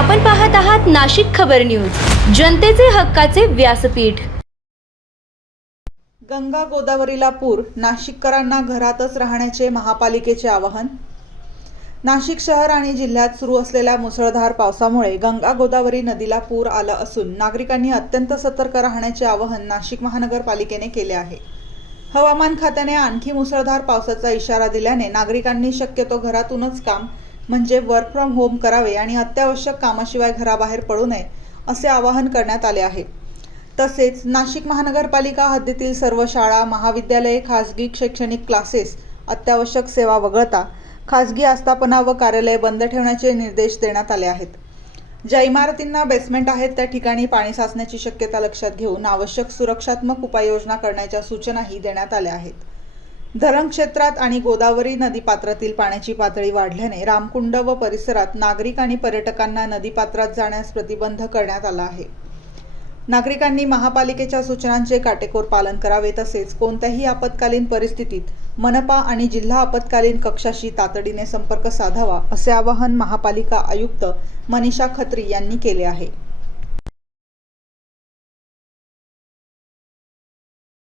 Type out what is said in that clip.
आपण पाहत आहात नाशिक खबर न्यूज, जनतेचे हक्काचे व्यासपीठ। गंगा गोदावरीला पूर, नाशिककरांना घरातच राहण्याचे महापालिकेचे आवाहन। नाशिक शहर आणि जिल्ह्यात सुरू असलेल्या मुसळधार पावसामुळे गंगा गोदावरी नदीला पूर आला असून नागरिकांनी अत्यंत सतर्क राहण्याचे आवाहन नाशिक महानगरपालिकेने केले आहे। हवामान खात्याने आणखी मुसळधार पावसाचा इशारा दिल्याने नागरिकांनी शक्यतो घरातूनच काम म्हणजे वर्क फ्रॉम होम करावे आणि अत्यावश्यक कामाशिवाय घराबाहेर पडू नये असे आवाहन करण्यात आले आहे। तसेच नाशिक महानगरपालिका हद्दीतील सर्व शाळा, महाविद्यालये, खासगी शैक्षणिक क्लासेस, अत्यावश्यक सेवा वगळता खासगी आस्थापना व कार्यालये बंद ठेवण्याचे निर्देश देण्यात आले आहेत। ज्या इमारतींना बेसमेंट आहेत त्या ठिकाणी पाणी साचण्याची शक्यता लक्षात घेऊन आवश्यक सुरक्षात्मक उपाययोजना करण्याच्या सूचनाही देण्यात आल्या आहेत। धरण क्षेत्रात आणि गोदावरी नदीपात्रातील पाण्याची पातळी वाढल्याने रामकुंड व परिसरात नागरिक आणि पर्यटकांना नदीपात्रात जाण्यास प्रतिबंध करण्यात आला आहे। नागरिकांनी महापालिकेच्या सूचनांचे काटेकोर पालन करावे। तसेच कोणत्याही आपत्कालीन परिस्थितीत मनपा आणि जिल्हा आपत्कालीन कक्षाशी तातडीने संपर्क साधावा असे आवाहन महापालिका आयुक्त मनीषा खत्री यांनी केले आहे।